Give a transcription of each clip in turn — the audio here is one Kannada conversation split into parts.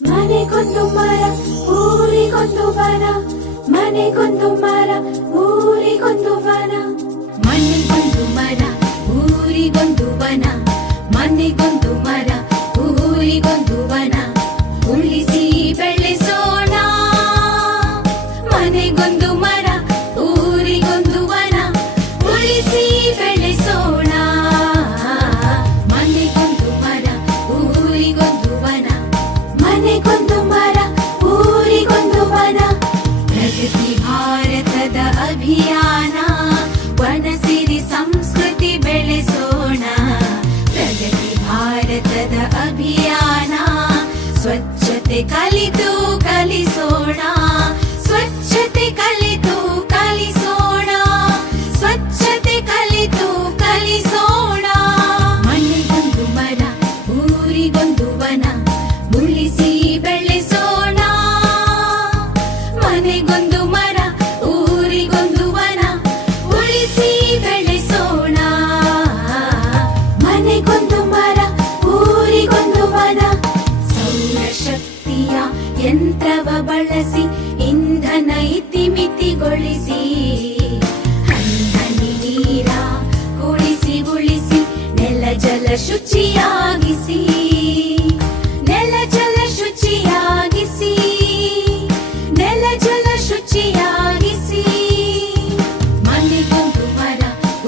ಮನೆಗೊಂದು ಮರ ಊರಿಗೊಂದು ವನ, ಮನೆಗೊಂದು ಮರ ಊರಿಗೊಂದು ವನ. ಮನೆಗೊಂದು ಮರ ಊರಿಗೊಂದು ವನ, ಮನೆಗೊಂದು ಮರ ಊರಿಗೊಂದು ವನ. ಉಳಿಸಿ ಬೆಳೆಸೋಣ ಮನೆಗೊಂದು ಮರ ಊರಿಗೊಂದು ವನ, ಉಳಿಸಿ ಬೆಳೆಸೋಣ ಮನೆಗೊಂದು ಮರ ಊರಿಗೊಂದು ವನ, ಮನೆಗೊಂದು ಮರ ಊರಿಗೊಂದು ವನ. ಪ್ರಗತಿ ಭಾರತದ ಅಭಿಯಾನ, ವನ ಸಿರಿ ಸಂಸ್ಕೃತಿ ಬೆಳೆಸೋಣ. ಪ್ರಗತಿ ಭಾರತದ ಅಭಿಯಾನ, ಸ್ವಚ್ಛತೆ ಕಲಿತು ಕಲಿಸೋಣ, ಸ್ವಚ್ಛತೆ ಕಲಿತು ಕಲಿಸೋಣ, ಸ್ವಚ್ಛತೆ ಕಲಿತು ಕಲಿಸೋಣ. ಮನೆಗೊಂದು ಮರ ಊರಿಗೊಂದು ವನ, ಉಳಿಸಿ ಬೆಳೆಸೋಣ ಮನೆಗೊಂದು ಮರ ಊರಿಗೊಂದು ವನ, ಉಳಿಸಿ ಬೆಳೆಸೋಣ. ಮನೆಗೊಂದು ಮರ ಊರಿಗೊಂದು ವನ. ಸೌರಶಕ್ತಿಯ ಯಂತ್ರವ ಬಳಸಿ ಇಂಧನ ಇತಿಮಿತಿಗೊಳಿಸಿ, ಹನಿ ನೀರ ಉಳಿಸಿ ಉಳಿಸಿ ನೆಲ ಜಲ ಶುಚಿಯಾಗಿಸಿ, ನೆಲ ಜಲ ಶುಚಿಯಾಗಿಸಿ, ನೆಲ ಜಲ ಶುಚಿಯಾಗಿಸಿ. ಮನೆಗೊಂದು ಮರ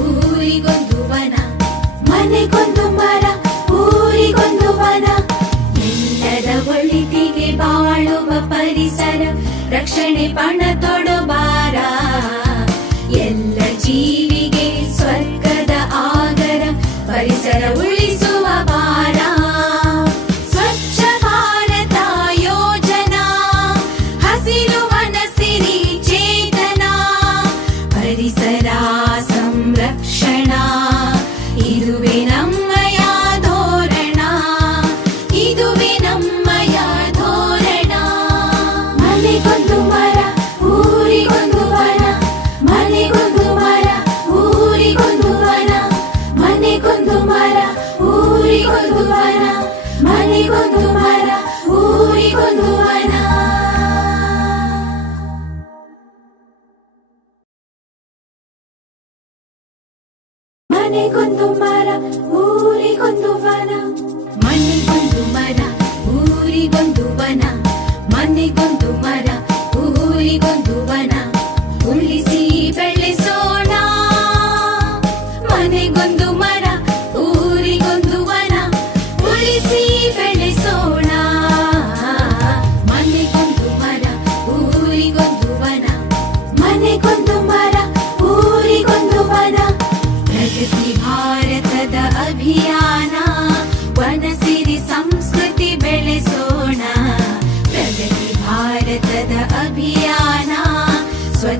ಊರಿಗೊಂದು ವನ, ಮನೆಗೊಂದು ಮರ ಊರಿಗೊಂದು ವನ. ಎಲ್ಲರ ಒಳಿತಿಗೆ ಬಾಳುವ ಪರಿಸರ ರಕ್ಷಣೆ ಪಣ ತೊಡಬಾರ. ಎಲ್ಲ ಜೀವಿಗೆ ಸ್ವರ್ಗದ ಆಗರ ಪರಿಸರ ಉಳಿಸುವ ಭಾರ. ಸ್ವಚ್ಛ ಭಾರತ ಯೋಜನಾ, ಹಸಿರು ವನ ಸಿರಿ ಚೇತನ, ಪರಿಸರ ಸಂರಕ್ಷಣಾ, ಇದುವೇ ನಮ್ಮಯ ಧೋರಣ, ಇದುವೇ ನಮ್ಮಯ ಧೋರಣ. ಮನೆಗೊಂದು ಮರ ಊರಿಗೊಂದು ವನ, ಮನೆಗೊಂದು ಮರ ಊರಿಗೊಂದು ವನ, ಮನೆಗೊಂದು ಮರ ಊರಿಗೊಂದು ವನ, ಮನೆಗೊಂದು ಮರ ಊರಿಗೊಂದು ವನ. ಮನೆಗೊಂದು ಮರ ಊರಿಗೊಂದು ವನ, ಮನೆಗೊಂದು ಮರ ಊರಿಗೊಂದು ವನ, ಮನೆಗೊಂದು